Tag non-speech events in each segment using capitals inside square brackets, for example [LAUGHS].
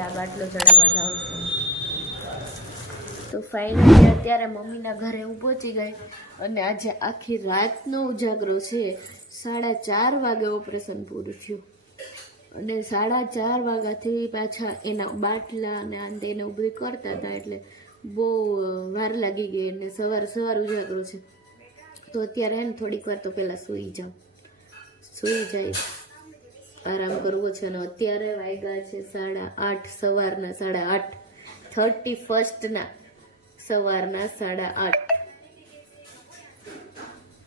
આ બાટલો ચડાવવા જાઉં છું. તો ફાઇનલી અત્યારે મમ્મીના ઘરે હું પહોંચી ગઈ અને આજે આખી રાતનો ઉજાગરો છે. સાડા ચાર વાગે ઓપરેશન પૂરું થયું. અને સાડા ચાર વાગ્યાથી પાછા એના બાટલા અને આંતે એને ઉભરી કરતા હતા એટલે બહુ વાર લાગી ગઈ અને સવાર સવાર ઉજાગરો છે. તો અત્યારે એને થોડીક વાર તો પહેલાં સૂઈ જાઉં. સૂઈ જાય આરામ કરવો છે અને અત્યારે વાગ્યા છે સાડા આઠ, સવારના સાડા આઠ. થર્ટી ફર્સ્ટના સવારના સાડા આઠ.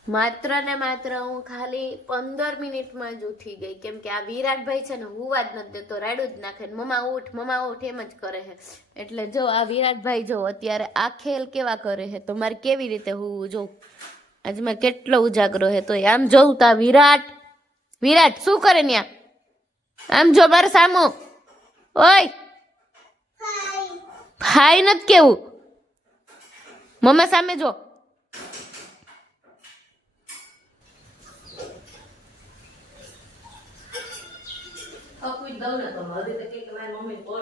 માત્ર ને માત્ર હું ખાલી પંદર મિનિટમાં જ ઉઠી ગઈ. કેમ કે આ વિરાટભાઈ છે ને હુવા જ નથી દેતો, રાડું જ નાખે ને મમા ઉઠ મમા ઉઠ, એમ જ કરે છે. એટલે જો આ વિરાટભાઈ જો અત્યારે આ ખેલ કેવા કરે છે, તો મારે કેવી રીતે હું જો આજે મારે કેટલો ઉજાગરો છે તો આમ જોઉં તા વિરાટ વિરાટ શું કરે ન્યા? આમ જો મારે સામો. ઓય. ભાઈ નથી કેવું. મમ્મા સામે જો.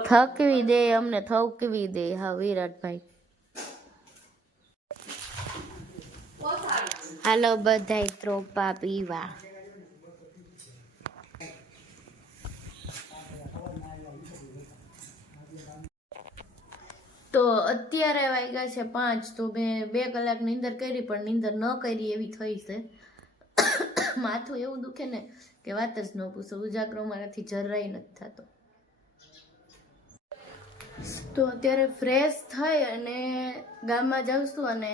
થકવી દે અમને થકવી દે. હા વિરાટભાઈ હાલો બધાય ત્રોપા પીવા. તો અત્યારે વાગ્યા છે પાંચ, તો મેં બે કલાક નીંદર કરી, પણ નીંદર ન કરી એવી થઈ છે. માથું એવું દુખે ને કે વાત જ ન પૂછો. ઉજાગરો મારાથી જરાય નથી થતો. તો અત્યારે ફ્રેશ થઈ અને ગામમાં જાઉં અને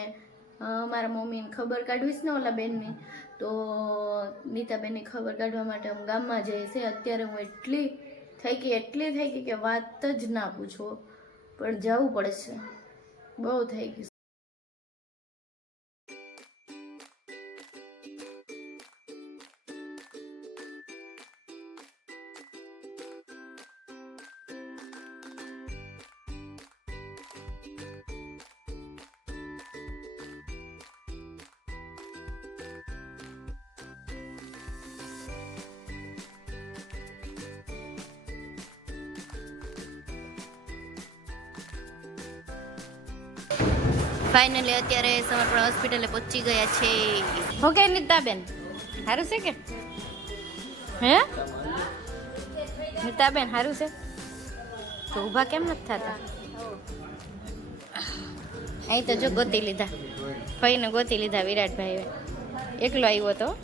મારા મમ્મીને ખબર કાઢવીશ ને ઓલા બેનની, તો નીતાબેનની ખબર કાઢવા માટે હું ગામમાં જઈએ અત્યારે હું એટલી થઈ ગઈ, એટલી થઈ ગઈ કે વાત જ ના પૂછો. પણ જવું પડે છે. બહુ થઈ ગયું ફાઇનલી અત્યારે સમર્પણ હોસ્પિટલે પહોંચી ગયા છે. ઓકે નીતાબેન સારું છે કે? હે? નીતાબેન સારું છે? તો ઊભા કેમ નથી થતા? અહીં તો જો ગોતી લીધા. ભાઈને ગોતી લીધા વિરાટભાઈએ. એકલો આવ્યો તો. [LAUGHS]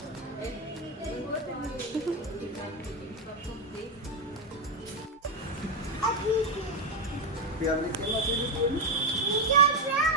આવી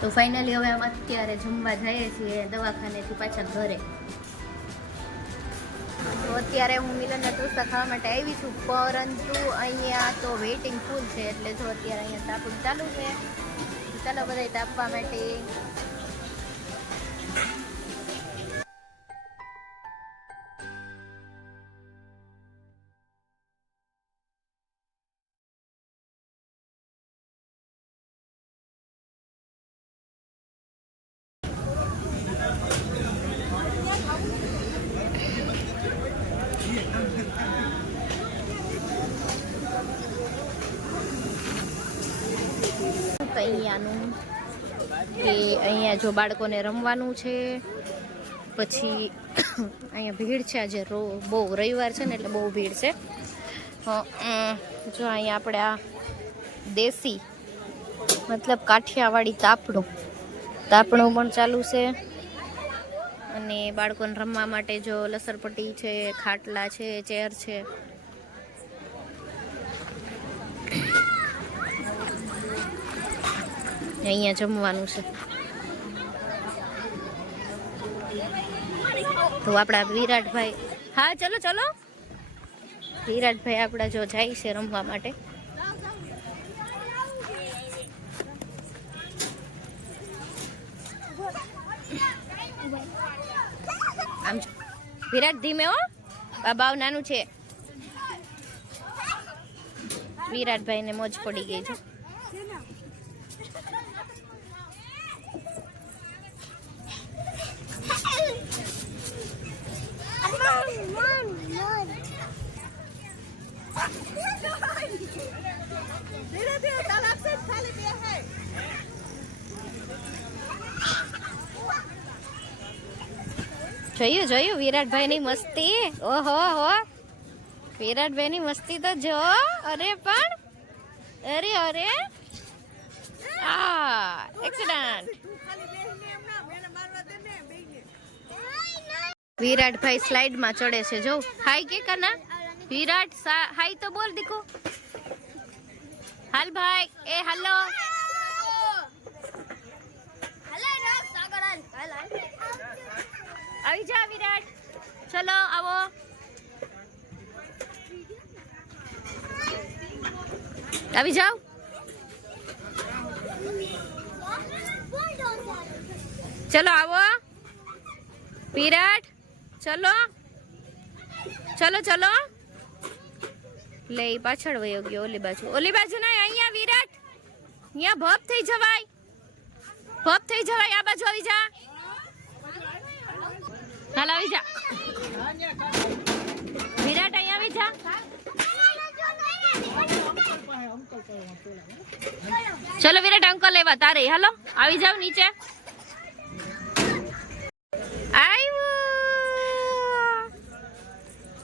તો ફાઇનલી હવે અમે અત્યારે જમવા જઈએ છીએ દવાખાનેથી પાછા ઘરે. તો અત્યારે હું મિલનને ઢોસા ખાવા માટે આવી છું, પરંતુ અહીંયા તો વેઇટિંગ ફૂલ છે, એટલે જો અત્યારે અહીંયા તાપવું ચાલુ છે ચાલો બધા તાપવા માટે અહીંયાનું, કે અહીંયા જો બાળકોને રમવાનું છે, પછી અહીંયા ભીડ છે, આજે રો, બહુ રવિવાર છે ને એટલે બહુ ભીડ છે. જો અહીંયા આપણે આ દેશી, મતલબ કાઠિયાવાડી તાપણું તાપણું પણ ચાલુ છે. અને બાળકોને રમવા માટે જો લસરપટ્ટી છે, ખાટલા છે, ચેર છે અહીંયા જમવાનું છે. તો આપણા વિરાટભાઈ હા, ચલો ચલો. વિરાટભાઈ આપણા જો જાય છે રમવા માટે. વિરાટ ધીમે હો. આ બાવ નાનું છે. વિરાટભાઈ ને મોજ પડી ગઈ છે. જોયું જોયું વિરાટભાઈ ની મસ્તી. ઓહો, હો. વિરાટભાઈ ની મસ્તી તો જો, અરે પણ, અરે અરે. આ એક્સિડન્ટ વિરાટભાઈ સ્લાઇડમાં ચડે છે, જો. હાય કે કના વિરાટ સા- હાય તો બોલ દીકો. હાલ ભાઈ, એ હાલો. આવી જા, વિરાટ. ચલો, આવો. આવી જાઓ. ચલો, આવો. વિરાટ, ચલો. ચલો ચલો. લે પાછળ વયો ગયો, ઓલી બાજુ. ઓલી બાજુ ના અહીંયા, વિરાટ. અહીંયા ભપ થઈ જવાય. ભપ થઈ જવાય, આ બાજુ આવી જા. હાલ આવી જા. વિરાટ અહીંયા આવી જા. ચલો વિરાટ, અંકલ લેવા તારે. હાલો, આવી જાવ નીચે.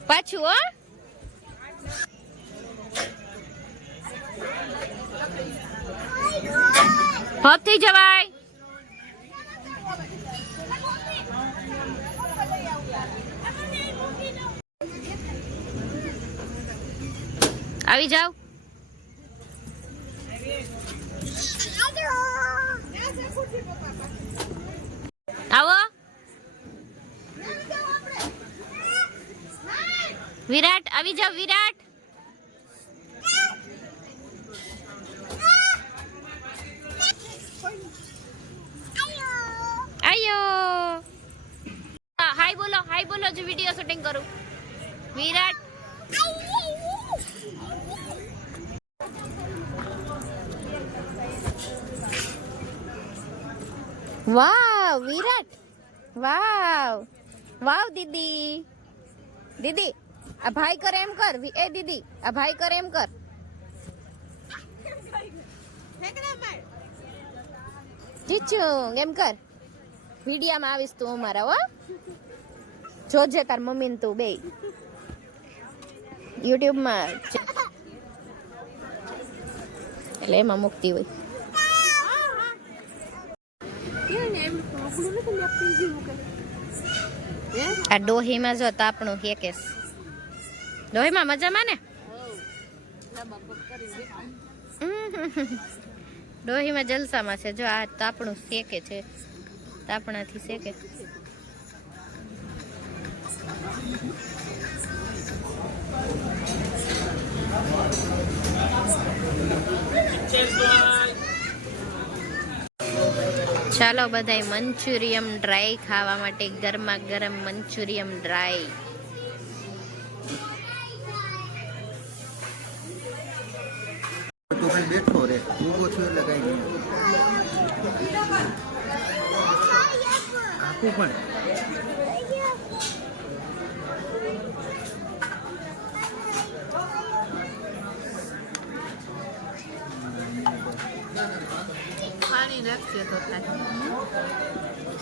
પાછું, હો. ભપ થઈ જવાય. આવી જાવ આવો. વિરાટ, આવી જાવ વિરાટ. આયો. હાય બોલો હાય બોલો જો વિડિયો શૂટિંગ કરું. વિરાટ. વાવ વિરાટ વાવ વાવ દીદી દીદી આ ભાઈ કર એમ કર. એ દીદી આ ભાઈ કર એમ કર. ચીચું, એમ કર. વિડિયામાં આવીશ તું અમારા, હો. જોજે તાર મમ્મી તું બે યુટ્યુબમાં એટલે એમાં મુક્તિ હોય. આ ડોહીમાં જો તાપણું હેકેસ ડોહીમાં મજામાં ને? ડોહીમાં જલસામાં છે. જો આ તાપણું શેકે છે. તાપણાથી શેકે. ચાલો બધાય મંચુરિયમ ડ્રાય ખાવા માટે ગરમા ગરમ મંચુરિયમ ડ્રાય બેઠો રે, ઊભો થયો એટલે કઈ પણ. પાણી નાખશે તો થાય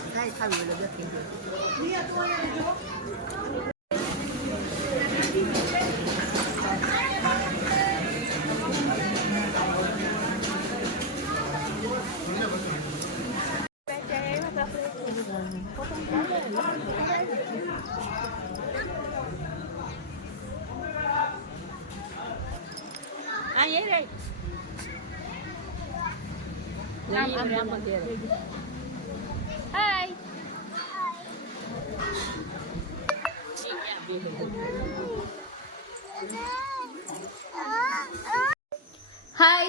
કાંઈ ખાવી એટલે બેઠી આ એ રે આમ આમ આમ હાય.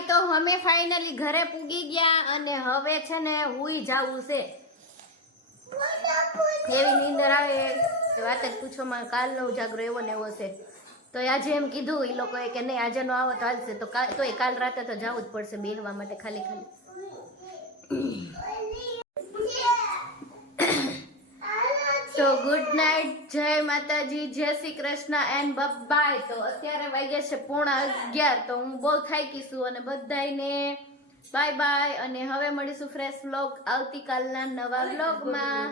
તો અમે ફાઇનલી ઘરે પૂગી ગયા અને હવે છે ને હુઈ જાવું છે. એવી નીંદર આવે વાત જ પૂછવામાં કાલનો ઉજાગરો એવો ને એવો છે. તો આજે એમ કીધું એ લોકોએ કે નહીં, આજે નો આવો તો હાલશે. તો કાલ તો એ કાલ રાતે તો જવું જ પડશે બેહવા માટે ખાલી ખાલી. તો ગુડ નાઇટ જય માતાજી જય શ્રી કૃષ્ણ એન્ડ બાય તો અત્યારે વાગ્યા છે પોણા અગિયાર તો હું બહુ થાકી છું અને બધાયને બાય બાય અને હવે મળીશું ફ્રેશ વ્લોગ આવતીકાલના નવા વ્લોગમાં